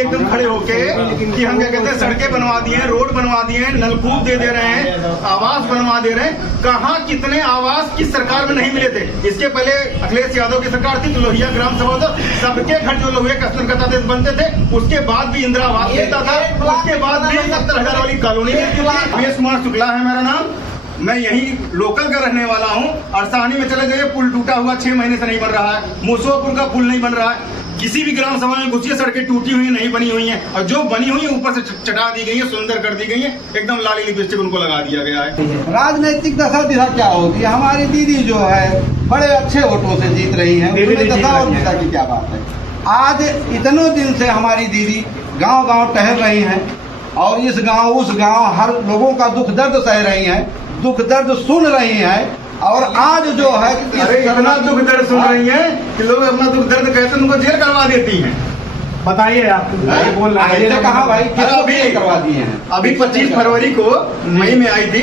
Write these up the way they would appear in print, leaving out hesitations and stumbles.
एकदम खड़े होके कि हम क्या कहते हैं सड़कें बनवा दिए हैं, रोड बनवा दिए हैं, नलकूप दे रहे हैं, आवास बनवा दे रहे हैं। कहाँ कितने आवास किस सरकार में नहीं मिले थे? इसके पहले अखिलेश यादव की सरकार थी तो लोहिया ग्राम सभा था, सबके घर जो लोहिया कसरत बनते थे, उसके बाद भी इंदिरा आवास मिलता था, उसके बाद भी 70,000 वाली कॉलोनी मिलती थी। रमेश कुमार शुक्ला है मेरा नाम, मैं यही लोकल का रहने वाला हूँ। अरसानी में चले जाइए, पुल टूटा हुआ 6 महीने से नहीं बन रहा है। मुसोपुर का पुल नहीं बन रहा है। किसी भी ग्राम सभा में घुसिए, सड़कें टूटी हुई नहीं बनी हुई हैं, और जो बनी हुई है ऊपर से चटा दी गई है, सुंदर कर दी गई है, एकदम लाली लिपस्टिक उनको लगा दिया गया है। राजनीतिक दशा दिशा क्या होती है? हमारी दीदी जो है बड़े अच्छे वोटों से जीत रही है, उसमें दशा और दिशा की क्या बात है? आज इतने दिन से हमारी दीदी गांव-गांव टहल रही हैं और इस गांव उस गांव हर लोगों का दुख दर्द सह रही हैं, दुख दर्द सुन रही हैं। और आज जो है इतना दुख दर्द सुन रही है कि लोग अपना दुख दर्द कहते उनको जेल करवा देती हैं। बताइए आप बोल रहे हैं कहा भाई किसको करवा दिए हैं? अभी 25 फरवरी को मई में आई थी,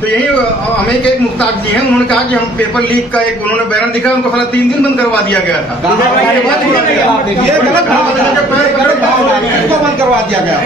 तो यही हमें एक मुख्तार जी हैं, उन्होंने कहा कि हम पेपर लीक का एक उन्होंने बैनर दिखा, उनको साला 3 दिन बंद करवा दिया गया था। ये गलत किसको बंद करवा दिया गया?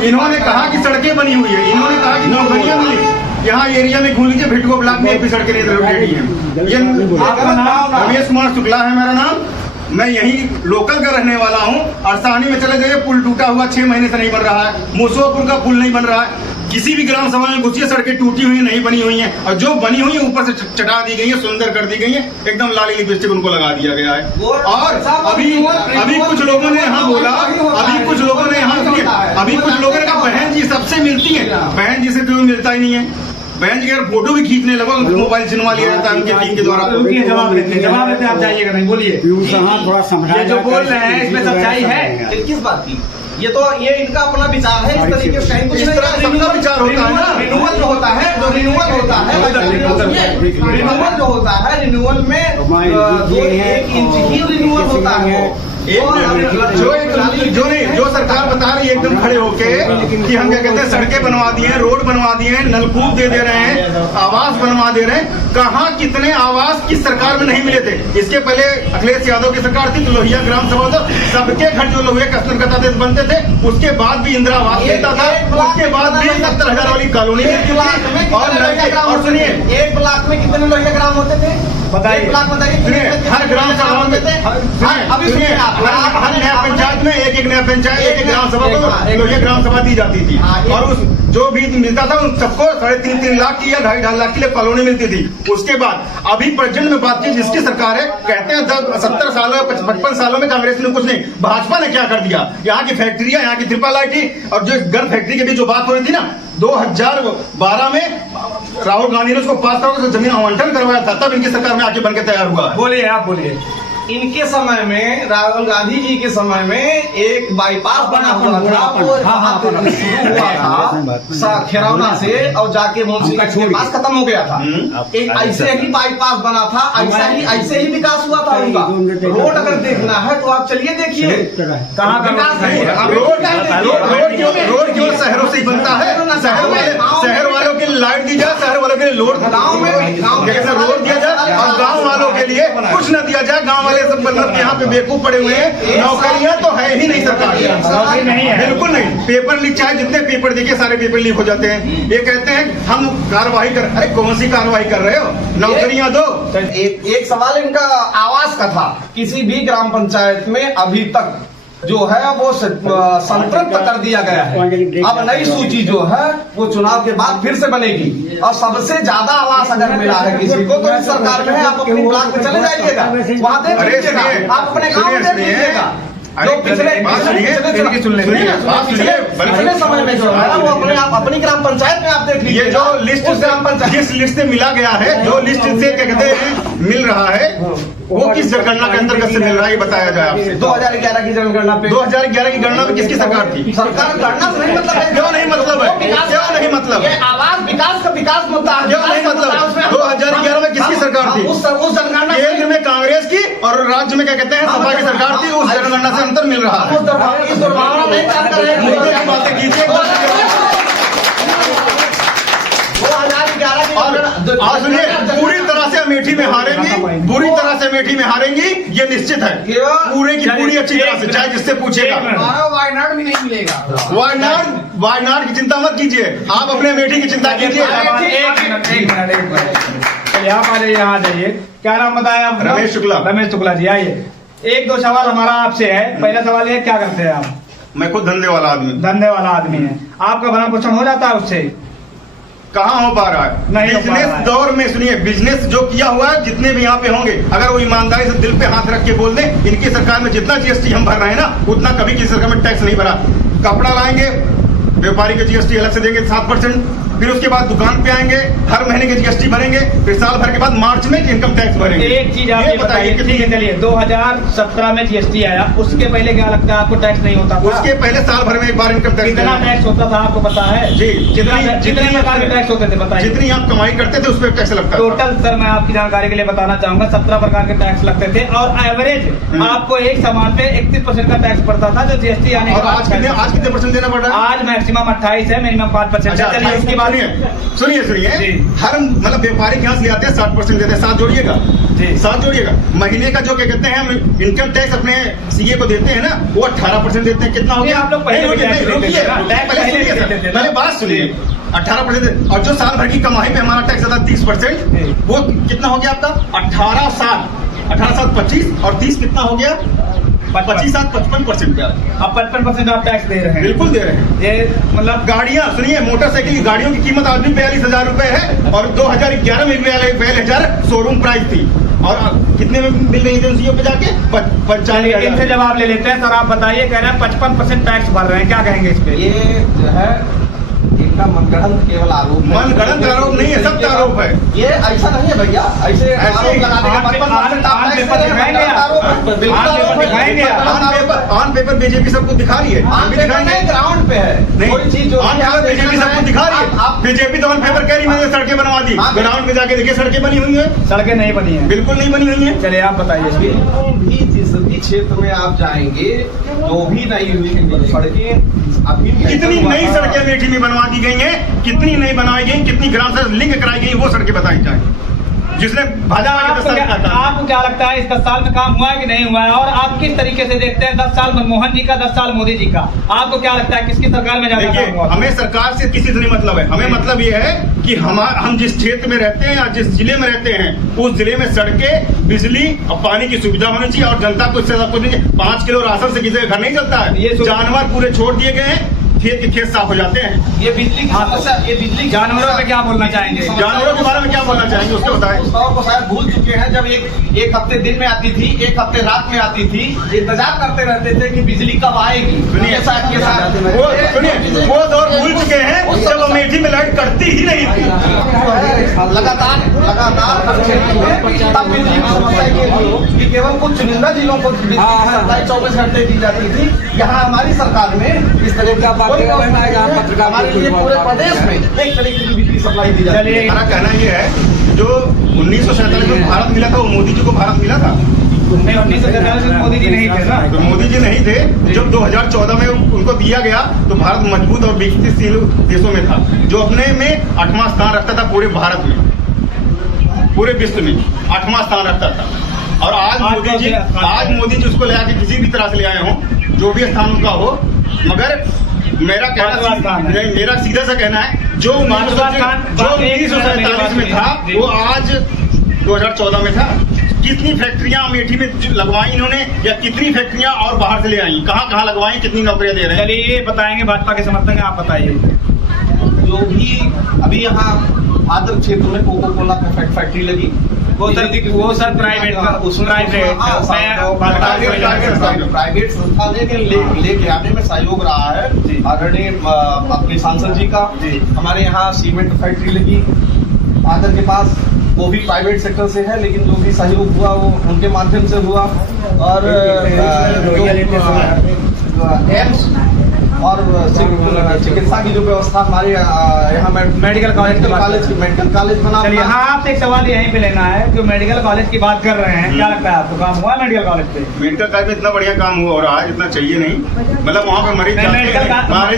इन्होंने कहा कि सड़कें बनी हुई है, इन्होंने कहा कि नौकरियां मिली। यहाँ एरिया में घूम लीजिए, भिटको ब्लॉक में भी सड़कें रेडी हैं। ये रमेश कुमार शुक्ला है मेरा नाम, मैं यही लोकल का रहने वाला हूँ। अरसानी में चले जाइए, पुल टूटा हुआ 6 महीने से नहीं बन रहा है। मुसोपुर का पुल नहीं बन रहा है। किसी भी ग्राम सभा में घुसिए, सड़कें टूटी हुई नहीं बनी हुई हैं, और जो बनी हुई है ऊपर से चटा दी गई है, सुंदर कर दी गई है, एकदम लाली लिपस्टिक उनको लगा दिया गया है। और अभी कुछ लोगों ने यहाँ बोला, अभी कुछ लोगों ने कहा बहन जी सबसे मिलती है। बहन जी से तो मिलता ही नहीं है। बहन जी अगर फोटो भी खींचने लगो, मोबाइल छिनवा लिया जाता है उनके टीम के द्वारा। जवाब देते आप जाइएगा नहीं, बोलिए। थोड़ा समझा, ये जो बोल रहे हैं इसमें सच्चाई है? किस बात की? ये तो ये इनका अपना विचार है। इस तरीके से कुछ इस तरह सबका विचार होता है ना। रिन्यूअल जो होता है, रिन्यूअल जो होता है, रिन्यूअल में 1 इंच ही रिन्यूअल होता है। जो सरकार बता रही है एकदम खड़े होके कि हम क्या कहते हैं सड़कें बनवा दिए हैं, रोड बनवा दिए हैं, नलकूप दे रहे हैं, आवास बनवा दे रहे हैं। कहाँ कितने आवास किस सरकार में नहीं मिले थे? इसके पहले अखिलेश यादव की सरकार थी तो लोहिया ग्राम सभा था, सबके घर जो लोहिया कसरत बनते थे, उसके बाद भी इंदिरा आवास मिलता था, उसके बाद भी 70,000 वाली कॉलोनी मिलती थी। और सुनिए, 1 ब्लॉक में कितने लोहिया ग्राम होते थे? बताइए। हर ग्राम सभा में अभी सुनिए, हर नया पंचायत में एक नया पंचायत, एक ग्राम सभा को लोहिया ग्राम सभा दी जाती थी, और उस जो भी मिलता था उन सबको 3.5 लाख की या 2.5 लाख की कॉलोनी मिलती थी। उसके बाद अभी प्रेजेंट में बात की जिसकी सरकार है, कहते हैं 70 सालों 55 सालों में कांग्रेस ने कुछ नहीं, भाजपा ने क्या कर दिया? यहाँ की फैक्ट्रियां, यहाँ की ट्रिपल IT और जो गन फैक्ट्री की भी जो बात हो रही थी ना, 2012 में राहुल गांधी ने उसको पास करके जमीन आवंटन करवाया था, तब इनकी सरकार में आके बनकर तैयार हुआ। बोलिए, आप बोलिए। इनके समय में, राहुल गांधी जी के समय में एक बाईपास बना हुआ था, वो शुरू हुआ था खिरौना से और जाके मुंशी के पास खत्म हो गया था। एक ऐसे ही बाईपास बना था, ऐसे ही विकास हुआ था उनका। रोड अगर देखना है तो आप चलिए देखिए कहाँ का रोड केवल शहरों से ही बनता है। शहर वालों के लिए लाइट दी जाए, शहर वालों के लिए गाँव में रोड दिया जाए, और गाँव वालों के लिए कुछ न दिया जाए। गाँव वाले सब मतलब यहाँ पे बेवकूफ पड़े हुए हैं। नौकरियां तो है ही नहीं सरकार, बिल्कुल नहीं। पेपर लीक, चाहे जितने पेपर देखिए सारे पेपर लीक हो जाते हैं। ये कहते हैं हम कार्रवाई कर, अरे कौन सी कार्रवाई कर रहे हो? नौकरियां दो। एक सवाल इनका आवास का था। किसी भी ग्राम पंचायत में अभी तक जो है वो संतृप्त कर दिया गया है। अब नई सूची जो है वो चुनाव के बाद फिर से बनेगी, और सबसे ज्यादा आवास अगर मिला है किसी को तो इस सरकार में है। आप अपने ब्लॉक में चले जाइएगा, वहाँ देख लीजिएगा, आप अपने गाँव में देख लीजिएगा। जो पिछले समय में जो है वो अपनी ग्राम पंचायत में आप देख लीजिए। जो लिस्ट ग्राम पंचायत जिस लिस्ट से मिला गया है, जो लिस्ट से क्या कहते हैं मिल रहा है, वो किस जनगणना के अंतर्गत से मिल रहा है, ये बताया जाए आपसे। 2011 की जनगणना पे, 2011 की गणना में किसकी सरकार थी? सरकार गणना से नहीं मतलब है। क्यों नहीं मतलब है? क्यों नहीं मतलब? ये आवास विकास का विकास मुद्दा है। क्यों नहीं मतलब? 2011 में किसकी सरकार थी? उस जनगणना केंद्र में कांग्रेस की और राज्य में क्या कहते हैं सपा की सरकार थी। उस जनगणना से अंतर मिल रहा है। इस दुर्भावना नहीं जानकर बातें कीजिए। 2011 और सुनिए, पूरी तरह से अमेठी में हारेंगी, पूरी तरह से अमेठी में हारेंगी, ये निश्चित है, पूरे की पूरी अच्छी तरह से, चाहे जिससे पूछेगा। वायनाड भी नहीं मिलेगा। वायनाड की चिंता मत कीजिए, आप अपने अमेठी की चिंता कीजिए। चलिए आप आ जाइए, यहाँ आ जाइए। क्या नाम बताया आपने? रमेश शुक्ला। रमेश शुक्ला जी, आइए। एक दो सवाल हमारा आपसे है। पहला सवाल ये, क्या करते हैं आप? मैं खुद धंधे वाला आदमी, धंधे वाला आदमी है। आपका भरण पोषण हो जाता है उससे? कहाँ हो पा रहा है? नहीं हो पा रहा बिजनेस है। दौर में सुनिए, बिजनेस जो किया हुआ है, जितने भी यहाँ पे होंगे, अगर वो ईमानदारी से दिल पे हाथ रख के बोल दें, इनकी सरकार में जितना जीएसटी हम भर रहे हैं ना, उतना कभी किसी सरकार में टैक्स नहीं भरा। कपड़ा लाएंगे, व्यापारी के जीएसटी अलग से देंगे 7%, फिर उसके बाद दुकान पे आएंगे, हर महीने के जीएसटी भरेंगे, फिर साल भर के बाद मार्च में इनकम टैक्स भरेंगे। एक चीज आप ये बताइए, ठीक है चलिए, 2017 में जीएसटी आया, उसके पहले क्या लगता है आपको टैक्स नहीं होता था? उसके पहले साल भर में एक बार इनकम टैक्स। कितना टैक्स होता था आपको पता है? जी, जितने प्रकार के टैक्स होते थे बताइए। जितनी आप कमाई करते थे उस पर टैक्स लगता था। टोटल सर मैं आपकी जानकारी के लिए बताना चाहूंगा, 17 प्रकार के टैक्स लगते थे और एवरेज आपको एक सामान पे 31% का टैक्स पड़ता था, जो जीएसटी आने के और आज कितने परसेंट देना पड़ रहा है? आज मैक्सिमम 28 है, मिनिमम 5%। चलिए उसके बाद सुनिए, हर मतलब व्यापारी यहाँ से ले आते हैं 60% देते हैं, 7 जोड़िएगा जी, 7 जोड़िएगा। महीने का जो क्या कहते हैं हम इनकम टैक्स अपने सीए को देते हैं ना, वो 18% देते हैं। कितना हो गया? आप लोग पहले पहले बात सुनिए, 18%। और जो साल भर की कमाई पे हमारा टैक्स आता 30%, वो कितना हो गया आपका? 18 साल 25 और 30 कितना हो गया? 55% अब 55% आप टैक्स दे रहे हैं। बिल्कुल दे रहे हैं। ये मतलब गाड़ियां सुनिए, मोटरसाइकिल की गाड़ियों की कीमत आज भी 42,000 रुपए है, और 2011 में 42,000 शोरूम प्राइस थी, और कितने में मिल रही एजेंसियों पे जाके? 45,000। इनसे जवाब ले लेते हैं। सर आप बताइए, कह रहे हैं 55% टैक्स भर रहे हैं, क्या कहेंगे इस पे? ये जो है इनका मनगढ़ंत केवल आरोप है। मनगढ़ंत आरोप नहीं है, सत्य आरोप है। ये ऐसा नहीं है भैया, ऐसे आरोप लगाने का 55% आप टैक्स दे रहे हैं, आरोप है। बिल्कुल आरोप है। ऑन पेपर बीजेपी सबको दिखा रही है, ऑन पेपर नहीं, ग्राउंड पे है। कोई चीज जो ऑन पेपर बीजेपी सबको दिखा रही है। बीजेपी तो ऑन पेपर कह रही है मैंने सड़कें बनवा दी, ग्राउंड में जाके देखिए सड़कें बनी हुई है। सड़कें नहीं बनी है, बिल्कुल नहीं बनी हुई है। चलिए आप बताइए। बिल्कुल भी जिस भी क्षेत्र में आप जाएंगे, जो भी नई हुई सड़कें अभी कितनी नई सड़कें अमेठी में बनवा दी गई हैं, कितनी नई बनाई गई, कितनी ग्राम से लिंक कराई गई, वो सड़कें बताई जाए, जिसने भाजपा के 10 साल का काम। आपको क्या लगता है इस 10 साल में काम हुआ है कि नहीं हुआ है? और आप किस तरीके से देखते हैं 10 साल मनमोहन जी का, 10 साल मोदी जी का? आपको क्या लगता है किसकी सरकार में ज्यादा काम हुआ? हमें सरकार से किसी से नहीं मतलब है, हमें मतलब ये है कि हम जिस क्षेत्र में रहते हैं या जिस जिले में रहते हैं, उस जिले में सड़कें, बिजली और पानी की सुविधा होनी चाहिए, और जनता को इससे सब कुछ नहीं। 5 किलो राशन से किसी का घर नहीं चलता है। जानवर पूरे छोड़ दिए गए हैं, खेत के खेत साफ हो जाते हैं। ये बिजली की समस्या, ये बिजली जानवरों पे क्या बोलना चाहेंगे? जानवरों के बारे में क्या बोलना चाहेंगे उसको बताएं। उस दौर को शायद भूल चुके हैं, जब एक हफ्ते दिन में आती थी, एक हफ्ते रात में आती थी, इंतजार करते रहते थे कि बिजली कब आएगी। सुनिए, वो दौर भूल चुके हैं जब अमेठी में लाइट कटती ही नहीं थी। लगातार तब बिजली की समस्या ये थी कि केवल कुछ चुनिंदा जिलों को बिजली की सप्लाई 24 घंटे दी जाती थी। यहाँ हमारी सरकार में इस तरह का हमारे लिए पूरे प्रदेश में एक तरीके की बिजली सप्लाई दी जाती है। हमारा कहना ये है, जो 1947 में भारत मिला था, वो मोदी जी को भारत मिला था। नहीं, 1947 में मोदी जी नहीं थे ना। तो मोदी जी नहीं थे। जब 2014 में उनको दिया गया तो भारत मजबूत और विकसित देशों में था, जो अपने में 8वां स्थान रखता था पूरे भारत में, पूरे विश्व में 8वां स्थान रखता था। और आज मोदी जी उसको ले आके किसी भी तरह से ले आए हों, जो भी स्थान उनका हो, मगर मेरा सीधा सा कहना है, जो 1947 में था वो आज 2014 में था। कितनी फैक्ट्रियां अमेठी में लगवाई इन्होंने, या कितनी फैक्ट्रियां और बाहर से ले आई, कहाँ लगवाई, कितनी नौकरियां दे रहे हैं? चलिए ये बताएंगे भाजपा के समर्थन है, आप बताइए। जो भी अभी यहाँ आदर क्षेत्र में कोको कोला फैक्ट्री लगी, वो सर प्राइवेट संस्था लेके आने में सहयोग रहा है आदरणीय अपने सांसद जी का। हमारे यहाँ सीमेंट फैक्ट्री लगी आदर के पास, वो भी प्राइवेट सेक्टर से है, लेकिन जो भी सहयोग हुआ वो उनके माध्यम से हुआ। और और चिकित्सा की जो व्यवस्था हमारे यहाँ मेडिकल कॉलेज की बात कॉलेज मेडिकल कॉलेज बना चलिए, हुआ है। हाँ आपसे एक सवाल यहीं पे लेना है, जो मेडिकल कॉलेज की बात कर रहे हैं, क्या लगता है आपको काम हुआ है मेडिकल कॉलेज पे? मेडिकल कॉलेज में इतना बढ़िया काम हुआ हो रहा है, इतना चाहिए नहीं। मतलब वहाँ पर मरीज जाते हैं,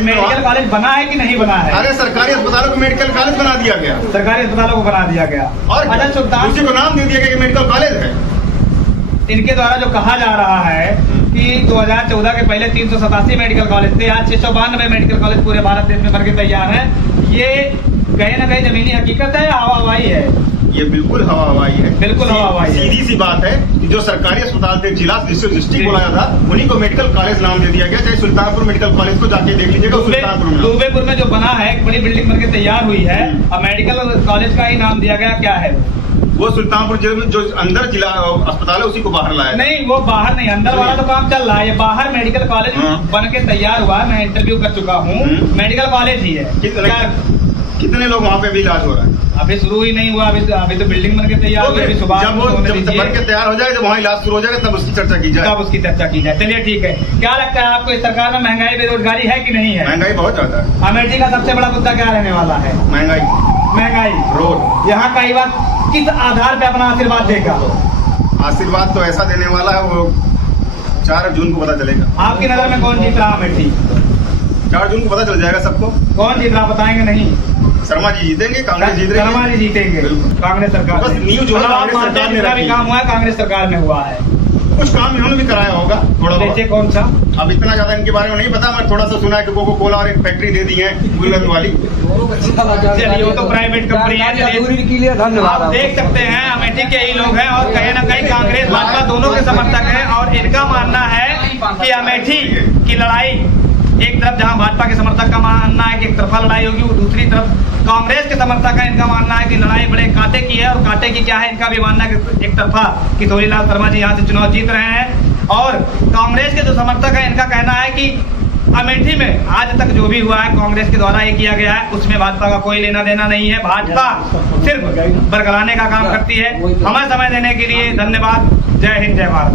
मेडिकल कॉलेज बना है कि नहीं बना है? अरे सरकारी अस्पतालों को मेडिकल कॉलेज बना दिया गया, सरकारी अस्पतालों को बना दिया गया। और अच्छा सुल्तान, उसी को नाम दे दिया गया कि मेडिकल कॉलेज है। इनके द्वारा जो कहा जा रहा है कि 2014 के पहले 387 मेडिकल कॉलेज थे, आज 692 मेडिकल कॉलेज पूरे भारत देश में बनके तैयार है। ये कहीं ना कहीं जमीनी हकीकत है या हवा हवाई है? ये बिल्कुल हवा हवाई है, बिल्कुल हवा हवाई है। सीधी सी बात है कि जो सरकारी अस्पताल थे, जिला डिस्ट्रिक्ट बोला जाता, उन्हीं को मेडिकल कॉलेज नाम दे दिया गया। चाहे सुल्तानपुर मेडिकल कॉलेज को जाके देख लीजिएगा, सुल्तानपुर में दुबेपुर में जो बना है, एक बड़ी बिल्डिंग बनके तैयार हुई है, अब मेडिकल कॉलेज का ही नाम दिया गया, क्या है वो सुल्तानपुर जिले में जो अंदर जिला अस्पताल है उसी को बाहर लाया। नहीं, वो बाहर नहीं, अंदर वाला तो काम चल रहा है। ये बाहर मेडिकल कॉलेज बन के तैयार हुआ है, मैं इंटरव्यू कर चुका हूँ, मेडिकल कॉलेज ही है। कितने लोग वहाँ पे भी इलाज हो रहा है? अभी शुरू ही नहीं हुआ, अभी तो बिल्डिंग बन के तैयार हुई, अभी सुबह जब बन के तैयार हो जाएगा, जब वहाँ इलाज शुरू हो जाएगा, तब उसकी चर्चा की जाए, तब उसकी चर्चा की जाए। चलिए ठीक है, क्या लगता है आपको इस सरकार में महंगाई बेरोजगारी है कि नहीं है? महंगाई बहुत ज्यादा है। अमेठी का सबसे बड़ा मुद्दा क्या रहने वाला है? महंगाई। रोड। यहाँ का युवा किस आधार पे अपना आशीर्वाद देगा? आशीर्वाद तो ऐसा देने वाला है, वो 4 जून को पता चलेगा। आपकी नजर में कौन जीत रहा अमेठी? 4 जून को पता चल जाएगा सबको। कौन जीत रहा बताएंगे नहीं? शर्मा जी जीतेंगे, कांग्रेस जीत रही है। शर्मा जी जीतेंगे, कांग्रेस सरकार। बस न्यूज मतलब आप मानते हैं जितना भी काम हुआ है कांग्रेस सरकार में हुआ है? कुछ काम इन्होंने भी कराया होगा थोड़ा बहुत। जैसे कौन सा? अब इतना ज्यादा इनके बारे में नहीं पता, मैं थोड़ा सा सुना है कि कोको कोला और एक फैक्ट्री दे दी है गुलगंज वाली। चलिए, वो तो प्राइवेट कंपनी है। चलिए, आप देख सकते हैं अमेठी के ही लोग हैं और कहीं ना कहीं कांग्रेस भाजपा दोनों के समर्थक हैं, और इनका मानना है कि अमेठी की लड़ाई, एक तरफ जहां भाजपा के समर्थक का मानना है कि एक तरफा लड़ाई होगी, वो दूसरी तरफ कांग्रेस के समर्थक है, इनका मानना है कि लड़ाई बड़े कांटे की है, और कांटे की क्या है इनका भी मानना है कि एक तरफा किशोरीलाल शर्मा जी यहाँ से चुनाव जीत रहे हैं। और कांग्रेस के जो समर्थक है, इनका कहना है कि अमेठी में आज तक जो भी हुआ है कांग्रेस के द्वारा ये किया गया है, उसमें भाजपा का कोई लेना देना नहीं है। भाजपा सिर्फ बरगलाने का काम करती है। हमें समय देने के लिए धन्यवाद। जय हिंद, जय भारत।